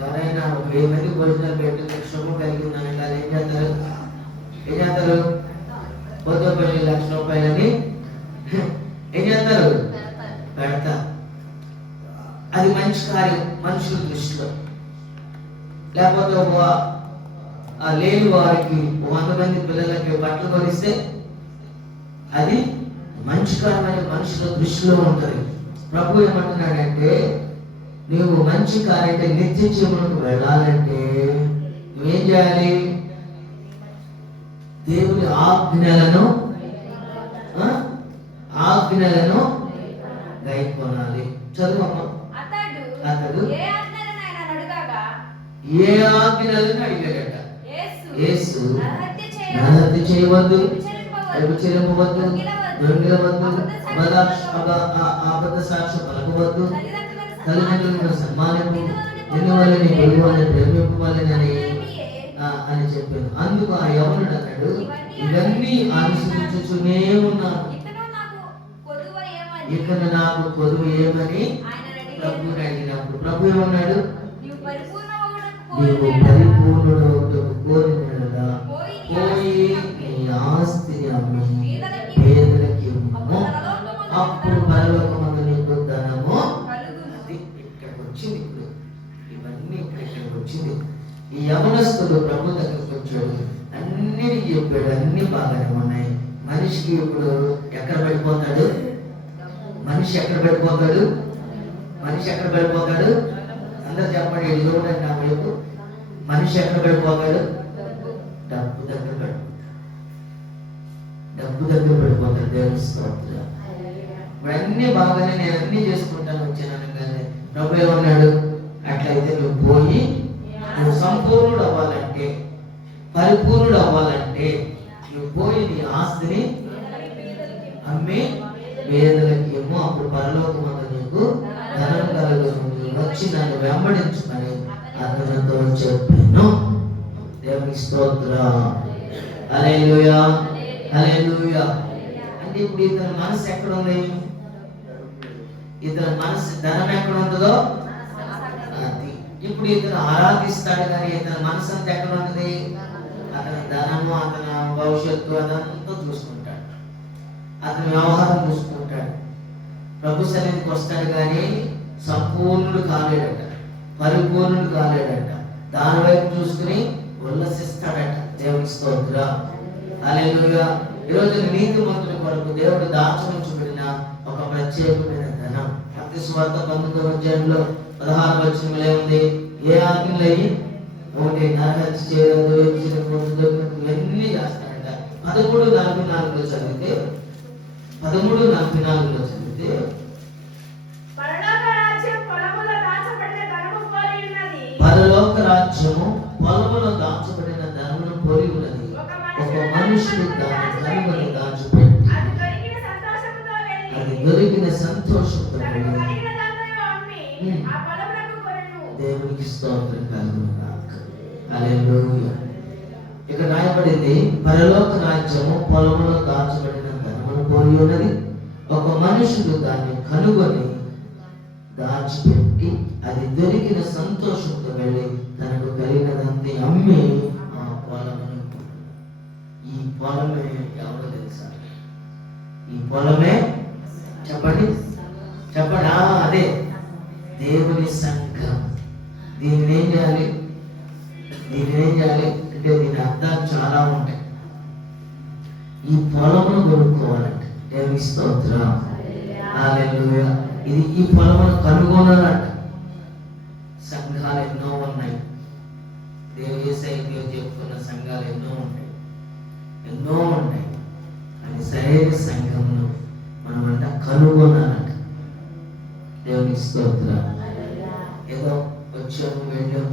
ఎవరైనా 1,000 మంది భోజనాలు పెట్టి శ్రమ కలిగిందని ఏం చేస్తారు? పొద్దుపల్లి 1,00,000 రూపాయలని ఏం చేస్తారు? పెడతారు. అది మంచి కార్యం మనుషుల దృష్టిలో. లేకపోతే లేని వారికి 100 మంది పిల్లలకి బట్టలు కొనిస్తే అది మంచి కార్యం అని మనుషుల దృష్టిలో ఉంటుంది. ప్రభు ఏమంటున్నాడంటే, నువ్వు మంచి కార్యం అంటే నిత్య జీవనకు వెళ్ళాలంటే నువ్వేం చేయాలి? దేవుని ఆజ్ఞలను గైకొనాలి. చదువమ్మా. అతడు ఏ ఆజ్ఞలను అడిగాడట? యేసు నరహత్య చేయవద్దు, వ్యభిచరింపవద్దు, దొంగిలవద్దు, అబద్ధ సాక్ష్యం పలకవద్దు, తల్లిదండ్రులను సన్మానింపు, నిన్ను వాళ్ళని పొరుగు వాళ్ళని ప్రేమింపవాలని అని చెప్పాను. అందుకు ఆ యవనుడు అన్నాడు, ఇవన్నీ అనుసరించుతూనే ఉన్నాను, ఇక్కడ నాకు కొదువ ఏమని ప్రభువుని అడిగినప్పుడు ప్రభు ఏమన్నాడు? నీవు పరిపూర్ణుడు కోరినదా పోయి నీ ఆస్తిని అమ్మి అప్పుడు పరలోకమందు నీకు ధనము కలుగును. అది ఇక్కడికి వచ్చింది. ఇప్పుడు ఇవన్నీ ఇక్కడికి వచ్చింది. ఈ యవనస్తుడు ప్రభు దగ్గరికి వచ్చాడు, అన్నిటికీ చెప్పాడు, అన్ని బాగానే ఉన్నాయి. మనిషికి ఇప్పుడు ఎక్కడ పడిపోతాడు? మనిషి ఎక్కడ పడిపోతాడు? మనిషి ఎక్కడ పడిపోతాడు? అందరు చెప్పండి, చూడండి నా వైపు. మనిషి ఎక్కడ పడిపోతాడు? డబ్బు దగ్గర పడిపోతాడు. డబ్బు దగ్గర పడిపోతాడు. దేవుని స్తోత్రం. ఇప్పుడు అన్ని బాగానే నేను అన్ని చేసుకుంటాను వచ్చాను కానీ ప్రభు ఏమన్నాడు? అట్లయితే నువ్వు పోయి నువ్వు సంపూర్ణుడు అవ్వాలంటే, పరిపూర్ణుడు అవ్వాలంటే నువ్వు పోయి నీ ఆస్తిని అమ్మి పేదలకి ఏమో, అప్పుడు పరలోకమందు నీకు ధనం కలుగును, వచ్చి నన్ను వెంబడించుమని అతనితో చెప్పాను. దేవునికి స్తోత్రం. హల్లెలూయా, హల్లెలూయా. అంటే ఇప్పుడు ఇతని మనసు ఎక్కడ ఉంది? ఇతని మనసు ధనం ఎక్కడ ఉంటుందో అది. ఇప్పుడు ఇతను ఆరాధిస్తాడు కానీ ఇతని మనసు అంతా ఎక్కడ ఉంటుంది? అతని ధనము, అతని భవిష్యత్తు అదంతా చూసుకుంటాడు, అతని వ్యవహారం చూసుకుంటాడు. ప్రభు సన్నిధికి వస్తాడు కానీ సంపూర్ణుడు కాలేడట, పరిపూర్ణుడు కాలేడట. దాని వైపు చూసుకుని ఉల్లసిస్తాడట. దేవునికి స్తోత్రం. హల్లెలూయా. ఈరోజు నీతిమంతుల కొరకు దేవుడు దాచుంచబడిన ఒక ప్రత్యేకమైన ధనం. మత్తయి సువార్త 19వ అధ్యాయంలో 16వ వచనంలో ఏముంది? ఏ ఆజ్ఞలు అయ్యి ఒకటి నరహత్య చేయదు, ఇవన్నీ చేస్తాడట. 13:44 చదివితే 13:44 చదివితే పరలోక రాజ్యము పొలములో దాచబడిన ధనమును పోలి ఉన్నది. ఒక మనుషుడు దాన్ని కనుగొని దాచిపెట్టి అది దొరికిన సంతోషంతో దేవునికి స్తోత్రం కలుగును గాక. హల్లెలూయా. ఇక్కడ రాయబడింది, పరలోక రాజ్యము పొలములో దాచబడిన ధనమును పోలి ఉన్నది. ఒక మనుషుడు దాన్ని కనుగొని దాచిపెట్టి అది దొరికిన సంతోషంతో వెళ్ళి తనకు కలిగినదంతా అమ్మి ఆ పొలమును. ఈ పొలమే ఎవరో తెలుసా? ఈ పొలమే చెప్పండి, చెప్పండి. అదే దేవుని సంఘం. దీన్ని ఏం చేయాలి? దీన్ని ఏం చేయాలి అంటే దీని అర్థాలు చాలా ఉంటాయి. ఈ పొలమును కొనుక్కోవాలంటే దేవుని స్తోత్రం. హల్లెలూయా. ఇది ఈ పొలమును కనుగొనాలంట. సంఘాలు ఎన్నో ఉన్నాయి. దేవుని సైన్యం చెప్పుకున్న సంఘాలు ఎన్నో ఉంటాయి, ఎన్నో ఉంటాయి. కానీ సరైన సంఘమును మనమంట కనుగొనాలంట. దేవుని స్తోత్రం. ఏదో వచ్చాము, వెళ్ళాం,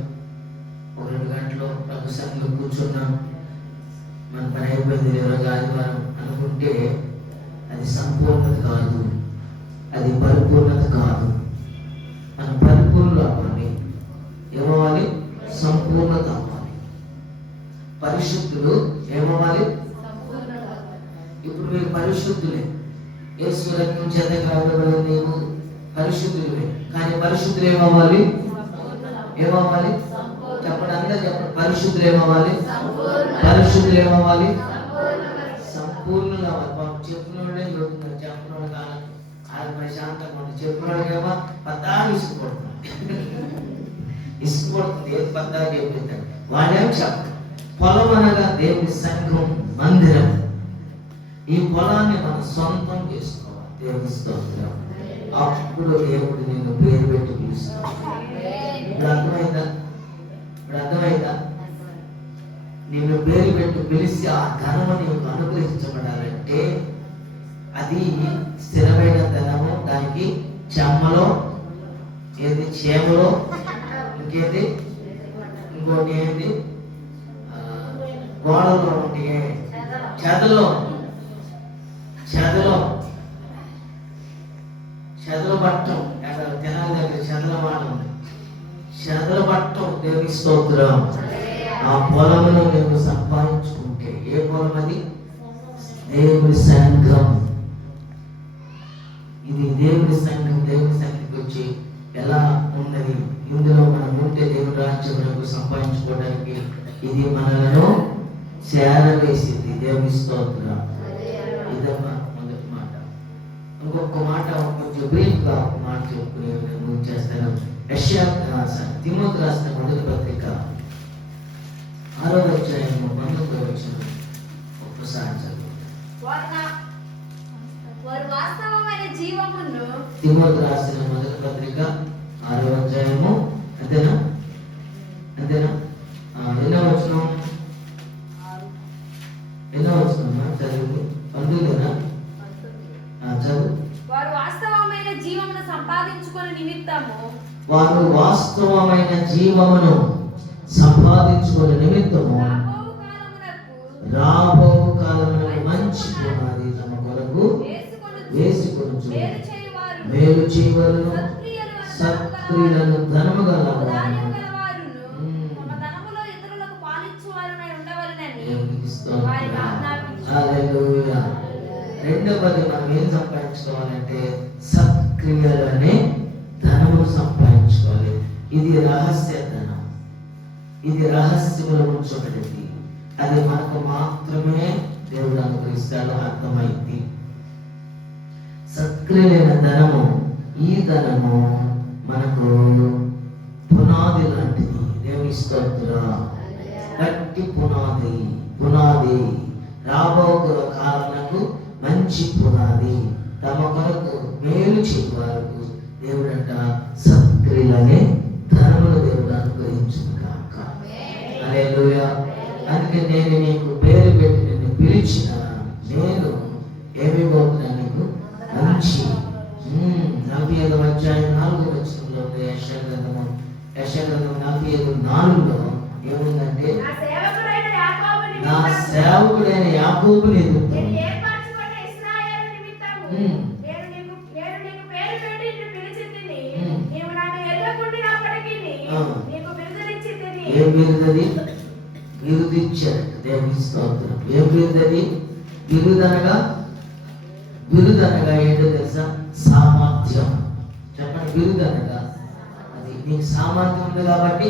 ఒక 2 గంటలు ప్రభు సంఘంలో కూర్చున్నాం, మన పని అయిపోయింది, ఈరోజు ఆదివారం అనుకుంటే అది సంపూర్ణత కాదు, అది పరిపూర్ణత కాదు. మనం పరిపూర్ణులు అవ్వాలి. ఏమవ్వాలి? సంపూర్ణత అవ్వాలి. పరిశుద్ధులు ఏమవ్వాలి? ఇప్పుడు మీరు పరిశుద్ధులే. యేసు రక్తం చేత కడగబడిన నీవు పరిశుద్ధులే. కానీ పరిశుద్ధులు ఏమవ్వాలి? ఏమవ్వాలి? చెప్పండి, అందరూ చెప్పండి. పరిశుద్ధులు ఏమవ్వాలి? పరిశుద్ధులు ఏమవ్వాలి? సంపూర్ణులు అవ్వాలి. చెప్పినోడే చెబుతున్నారు, చెప్పినోడు కాదు. అది ప్రశాంతంగా ఉంటుంది. చెప్పినోడికేమో పద్దా ఇసుకుపడుతుంది, ఇసుకుపడుతుంది. ఏది పద్దా చెప్తాడు వాడేం చెప్పడు. పొలం అనగా దేవుని సంఘం, మందిరం. ఈ పొలాన్ని మనం సొంతం చేసుకోవాలి. దేవుని స్తోత్రం. అప్పుడు దేవుడు నిన్ను పేరు పెట్టి పిలుస్తాడు. ఇప్పుడు అర్థమైందా? ఇప్పుడు అర్థమైందా? నిన్ను పేరు పెట్టి పిలిచి ఆ ధనము నీకు అనుగ్రహించబడాలంటే అది స్థిరమైన ధనము. దానికి చెమ్మలో ఏది, చేమలో, ఇంకేది, ఇంకోటి ఏంది, గోడలో ఉంటే చెదలో, చెదలో చెదలు పట్టం. తెనాలి దగ్గర చెదల మాట ఉంది. చెదలు పట్టం. దేవుని స్తోత్రం. ఆ పొలమును మేము సంపాదించుకుంటే, ఏ పొలం అది? దేవుని సంఘం. ఇది దేవుని సంఘం. దేవుని సంఘకి వచ్చి ఎలా ఉన్నది? ఇందులో మనం ఉంటే దేవుని రాజ్యములకు సంపాదించుకోవడానికి ఇది మనలను చేరవేసింది. దేవుని స్తోత్రం. ఇదమ్మా మొదటి మాట. ఇంకొక తిమోతి రాసిన మొదటి పత్రిక 6వ అధ్యాయము 19వ వచనం ఒక్కసారి చదువు. వారు వాస్తవమైన జీవమును. తిమోతి రాసిన మొదటి పత్రిక 6వ అధ్యాయము అంతేనా ఎన్నో వచనం చదువు 19 చదువు. వారు వాస్తవమైన జీవమును సంపాదించుకునే నిమిత్తము. వారు వాస్తవమైన జీవమును సంపాదించుకునే నిమిత్తము రాబో కాలమునకు మంచి పునాది తమ కొరకు వేసుకొనుచు మేలు చేయవారును సత్క్రియలను ధనముగా రెండవది మనం ఏం సంపాదించుకోవాలంటే సత్క్రియలనే ధనము సంపాదించుకోవాలి. ఇది రహస్య ధనం, ఇది రహస్యములో ఉంచబడింది. అది మనకు మాత్రమే దేవుడు అనుగ్రహిస్తాడు. అర్థమైంది. సత్క్రియలైన ధనము, ఈ ధనము మనకు పునాది లాంటిది. దేవుని స్తోత్రం. గట్టి పునాది రాబో కాలమునకు మంచి పునాది తమ కొరకు మేలు చేయవారు దేవుడంట సత్క్రియలనే ధనమును దేవుడు అనుగ్రహించును కాక. హల్లెలూయా. అందుకే నేను నీకు పేరు పెట్టి నిన్ను పిలిచిన నేను ఏమి పోతున్నా నీకు మంచి 45వ అధ్యాయం 4వ వచనంలో యెషయా గ్రంథం 45:4లో ఏముందంటే నా సేవకుడైన యాకోబుని ఏం బిరుదది? బిరుదిచ్చాడు. దేవుని స్తోత్రం. ఏం బిరుదది? బిరుదనగా ఏంటో తెలుసా? సామర్థ్యం. చెప్పండి. బిరుదనగా అది నీకు సామర్థ్యం ఉంది కాబట్టి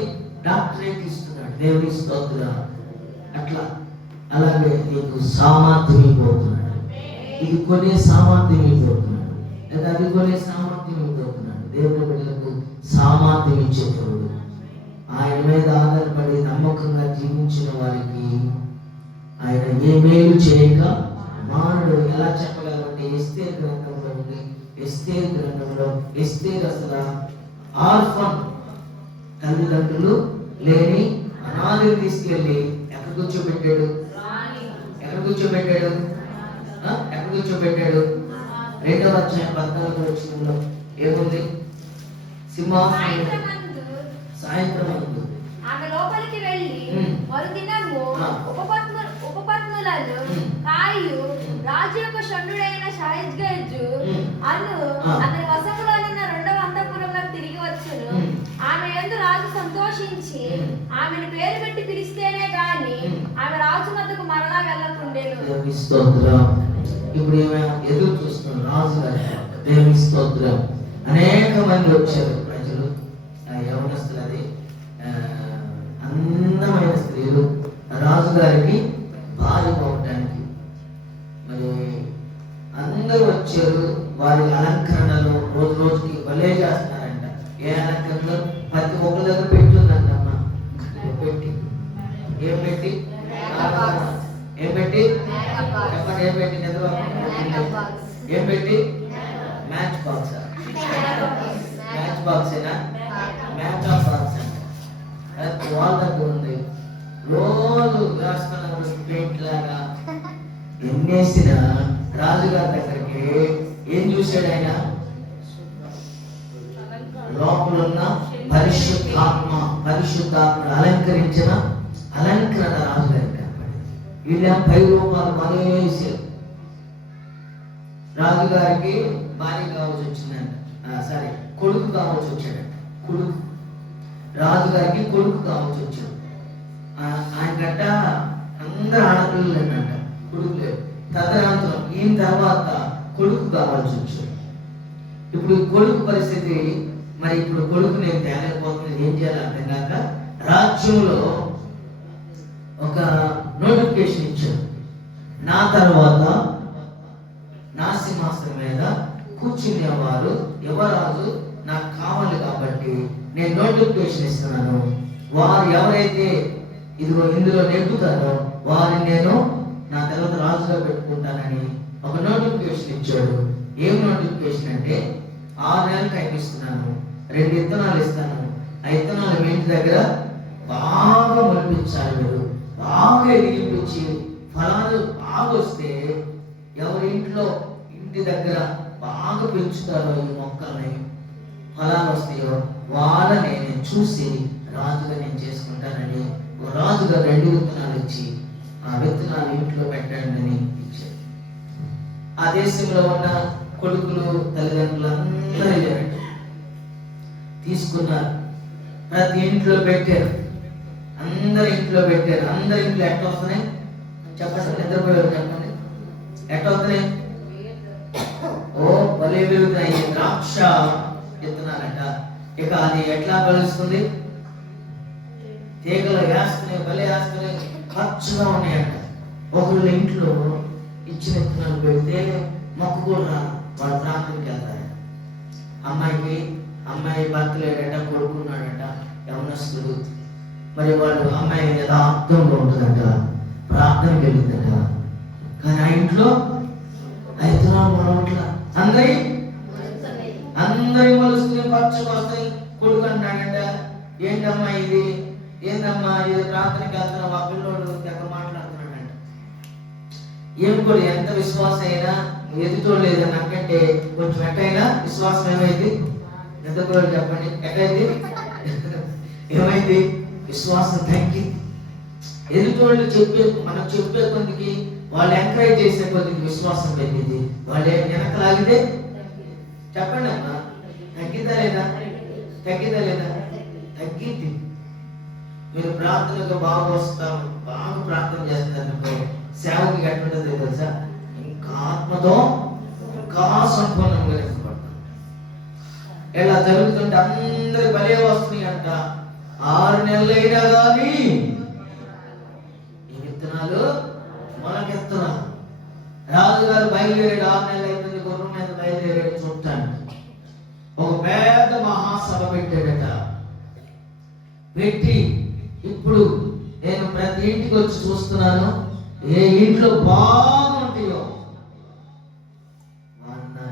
డాక్టరేట్ ఇస్తున్నాడు. దేవుని స్తోత్రం. అట్లా అలాగే నీకు సామర్థ్యం ఇవ్వబోతున్నాడు. ఇది కొనే సామర్థ్యం ఇవ్వబోతున్నాడు, లేదా అది కొనే సామర్థ్యం ఇవ్వబోతున్నాడు. దేవుని బిడ్డలకు సామర్థ్యం ఇచ్చే దేవుడు. ఆయన మీద ఆధారపడి నమ్మకంగా జీవించిన వారికి ఆయన ఏ మేలు చేయక మానవుడు. ఎలా చెప్పగలమంటే ఎస్తేరు గ్రంథంలో ఉంది. ఎస్తేరు అసలు ఆర్ఫన్, తల్లిదండ్రులు లేని అనాథని తీసుకెళ్ళి ఎక్కడ కూర్చోబెట్టాడు? 2వ అధ్యాయం 14వ వచనంలో ఏముంది? సింహాసనం సాయంత్రం ఆమె లోపలికి వెళ్ళి మరుదినము ఉపపత్నులను కాయు రాజు యొక్క షండుడైన షాయిజ్గజు అను అతని వశములోనున్న 2వ అంతఃపురంలోకి తిరిగి వచ్చును. ఆమె యందు రాజు సంతోషించి ఆమెను పేరు పెట్టి పిలిస్తేనే గాని ఆమె రాజు వద్దకు మరలా వెళ్ళకుండేను. ఇప్పుడు ఎదురు చూస్తున్నాం రాజు గారి. దేవుని స్తోత్రం. అనేక మంది వచ్చారు ప్రజలు, యవనస్తులు, అది అందమైన స్త్రీలు రాజుగారికి భార్య పోవటానికి. మరి అందరూ వచ్చారు. వారి అలంకరణలు రోజు రోజుకి భలే చేస్తున్నారంట. ఏ అలంకరణలు? ప్రతి ఒక్కరి దగ్గర పెట్టుందంటమ్మ. పెట్టి ఏం పెట్టి చెప్పండి. ఏం పెట్టి ఏం పెట్టి? Match box. మ్యాచ్ బాక్సేనా? మ్యాచ్ ఆఫ్ బాక్స్ అంటే వాళ్ళ దగ్గర ఉంది. రోజు వేస్తున్నారు పెయింట్ లాగా. ఎన్నేసిన రాజుగారి దగ్గరికి ఏం చూశాడు ఆయన? లోపల ఉన్న పరిశుద్ధాత్మ అలంకరించిన అలంకరణ రాజుగారికి కనపడింది. వీళ్ళ 10 రూపాయలు మనేసారు. రాజుగారికి భార్య కావాల్సి వచ్చిందంట. సరే, కొడుకు కావాల్సి వచ్చాడంట. రాజుగారికి కొడుకు కావాల్సి వచ్చాడు. ఆయన గట్ట అందరు ఆడపిల్లలు ఏంటంట, కొడుకు లేడు. తదనంతరం ఈయన తర్వాత కొడుకు కావాల్సి వచ్చాడు. ఇప్పుడు కొడుకు పరిస్థితి మరి ఇప్పుడు కొడుకు నేను తేలేకపోతున్నాను, ఏం చేయాలి అర్థం కాక రాజ్యంలో ఒక నోటిఫికేషన్ ఇచ్చాడు. నా తర్వాత నా సింహాసనం మీద కూర్చునేవారు యువరాజు నాకు కావాలి కాబట్టి నేను నోటిఫికేషన్ ఇస్తున్నాను, వారు ఎవరైతే ఇదిగో ఇందులో నెగ్గుతారో వారిని నేను నా తర్వాత రాజుగా పెట్టుకుంటానని ఒక నోటిఫికేషన్ ఇచ్చాడు. ఏం నోటిఫికేషన్ అంటే 6 నెలలు టైం ఇస్తున్నాను, 2 విత్తనాలు ఇస్తాను, ఆ విత్తనాలు మీ ఇంటి దగ్గర బాగా మొలిపించాలి, మీరు బాగా ఎదిగించి ఫలాలు బాగా వస్తే ఎవరి ఇంటి దగ్గర బాగా పెంచుతారో ఈ మొక్కల్ని, ఫలాలు వస్తాయో వాళ్ళని నేను చూసి రాజుగా నేను చేసుకుంటానని ఒక రాజుగా 2 విత్తనాలు ఇచ్చి ఆ విత్తనాలు ఇంట్లో పెట్టండి అని ఇచ్చారు. ఆ దేశంలో ఉన్న కొడుకులు తల్లిదండ్రులు అందరూ తీసుకున్నారు, ప్రతి ఇంట్లో పెట్టారు, అందరి ఇంట్లో పెట్టారు. అందరి ఇంట్లో ఎట్లా వస్తున్నాయి చెప్పండి, నిద్రపోయారు చెప్పండి, ఎట్లా వస్తున్నాయి? ఓ భలే పెరుగుతున్నాయి, ద్రాక్ష విత్తనాలంట. ఇక అది ఎట్లా కలుస్తుంది? తీగలు వేస్తున్నాయి, భలే వేస్తున్నాయి, ఖర్చుగా ఉన్నాయంట. ఒకళ్ళ ఇంట్లో ఇచ్చిన విత్తనాలు పెడితే మొక్క కూడా రాదు, వాళ్ళు ప్రాంతానికి వెళ్తారు. అమ్మాయి భర్త లేడట, కొడుకున్నాడట, యవనస్తుడు. మరి వాళ్ళు అమ్మాయి యథార్థంగా ఉంటుందంట, ప్రార్థనకి వెళ్ళిందట. కానీ ఆ ఇంట్లో అందరి మలుస్తుంది, ఖర్చుకు వస్తాయి. కొడుకు అంటాడంట, ఏంటమ్మా ఇది, ఏందమ్మా ఇది, ప్రార్థనకి వెళ్తున్నావు, ఆ పిల్లోడు దగ్గర మాట్లాడుతున్నాడంట. ఏం కూడా ఎంత విశ్వాసం అయినా ఎదుటోలేదు నాకంటే కొంచెం ఎట్టయినా విశ్వాసం ఏమైంది? ఎంత కూడా చెప్పండి, ఎట్టయింది? ఏమైంది? విశ్వాసం తగ్గింది. ఎదుటోళ్ళు మనం చెప్పే కొద్దికి, వాళ్ళు ఎంకరేజ్ చేసే కొద్దికి విశ్వాసం పెరిగింది. వాళ్ళు వెనకలాగితే చెప్పండి అమ్మా, తగ్గిద్దా లేదా? తగ్గింది. మీరు ప్రార్థనకు బాగా వస్తాం, బాగా ప్రార్థన చేస్తారనుకో, సేవకి ఎట్లుంటుందో తెలుసా? ఇంకా ఆత్మతో ఇంకా సంపూర్ణంగా నింపబడతాం. ఇలా జరుగుతుంటే అందరి భలే వస్తున్నాయి అంట. 6 నెలలైనా కానీ ఈ విత్తనాలు మొలకెత్తున్నారు. రాజుగారు బయలుదేరాడు, 6 నెలలు అయిపోయింది, గుర్రం మీద బయలుదేరాడు చూడటానికి. ఒక పెద్ద మహాసభ పెట్టాడట. పెట్టి ఇప్పుడు నేను ప్రతి ఇంటికి వచ్చి చూస్తున్నాను, ఏ ఇంట్లో బాగుంటాయో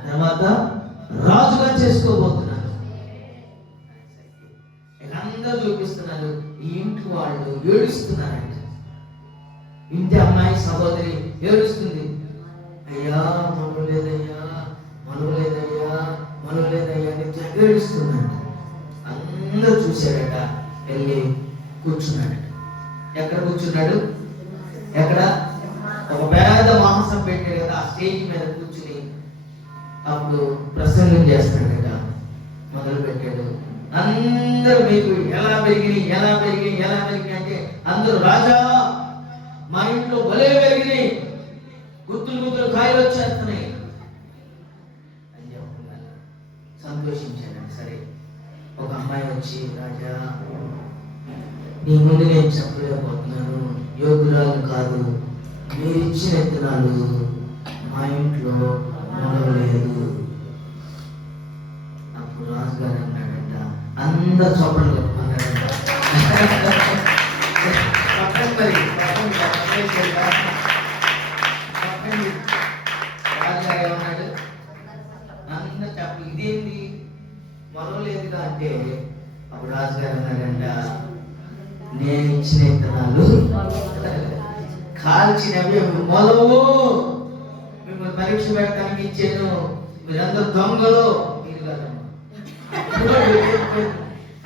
తర్వాత రాజుగా చేసుకోబోతున్నాను. అందరూ చూపిస్తున్నారు. ఈ ఇంటి వాళ్ళు ఏడుస్తున్నారంట. ఇంటి అమ్మాయి సహోదరి ఏడుస్తుంది, అయ్యా మనవు లేదయ్యా అని ఏడుస్తున్నాడు. అందరూ చూశాడట, వెళ్ళి కూర్చున్నాడట. ఎక్కడ కూర్చున్నాడు? ఎక్కడ? ఒక పెద్ద మహాసభ పెట్టాడు కదా, ఆ స్టేజ్ మీద కూర్చుని అప్పుడు ప్రసంగం చేస్తాడట. మొదలు పెట్టాడు, అందరూ మీకు ఎలా పెరిగినాయి అంటే అందరూ, రాజా మా ఇంట్లో భలే పెరిగినాయి, గుత్తులు కాయలు వచ్చేస్తున్నాయి అని చెప్తున్నారు. సంతోషించాడు. సరే, ఒక అమ్మాయి వచ్చి, రాజా నీ ముందు నేను చెప్పలేకపోతున్నాను, యోగురాలు కాదు, మీరు ఇచ్చిన విత్తనాలు మా ఇంట్లో మొలవలేదు. అప్పుడు రాజుగారు అన్నాడంట, అందరు చొప్పలు కొట్టుకున్నాడంట. రాజుగారు ఏమన్నాడు? అందరు చెప్పలు, ఇదేంటి మొలవలేదుగా అంటే అప్పుడు రాజుగారు అన్నాడంట, నేను ఇచ్చిన విత్తనాలు కాల్చినవి మొలవు, మిమ్మల్ని పరీక్ష పెట్టడానికి ఇచ్చాను, మీరందరూ దొంగలు. మీరు కదమ్మా,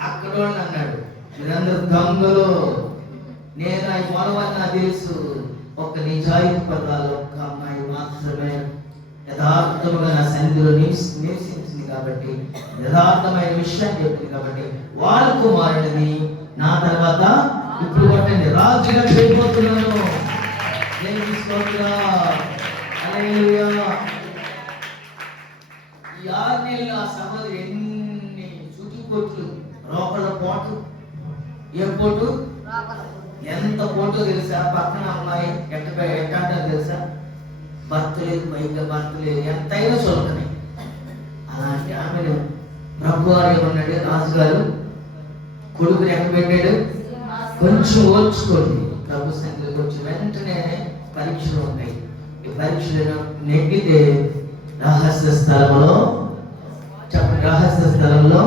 అక్కడ అన్నాడు, మీరందరూ దొంగలు. నేను అవి మొలవని నాకు తెలుసు. ఒక నిజాయితీ పదాలు, ఒక్క అమ్మాయి మాత్రమే యథార్థముగా నా సన్నిధిలో నివసించింది కాబట్టి, యథార్థమైన విషయాన్ని చెప్పింది కాబట్టి, వాళ్ళ కుమారుడిని నా తర్వాత ఇప్పుడు కొట్టండి, రాజుగా చేయబోతున్నాను. నేను తీసుకోవద్దా? హల్లెలూయా. ఈ 6 నెలలు ఆ సహోదరి ఎన్ని చుట్టుకొట్లు, రోకల పోటు, ఏ పోటు, ఎంత పోటో తెలుసా? పక్కన అమ్మాయి ఎట్టంటారు తెలుసా? భర్త లేదు, పైగా భర్త లేదు, ఎంతైనా చూడకనే. అలాంటి ఆమెను ప్రభు వారు ఏమన్నాడు? రాజుగారు కొడుకుని ఎక్కడ పెట్టాడు? కొంచెం ఓర్చుకోండి. ప్రభు సన్నిధికి వచ్చి వెంటనే పరీక్షలు ఉంటాయి. ఈ పరీక్షలు నెగ్గితే రహస్య స్థలంలో, చెప్పండి, రహస్య స్థలంలో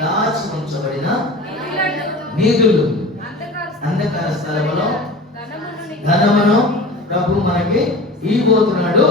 దాచి ఉంచబడిన నిధులు, అంధకార స్థలంలో ధనమును ప్రభు మనకి ఇవ్వబోతున్నాడు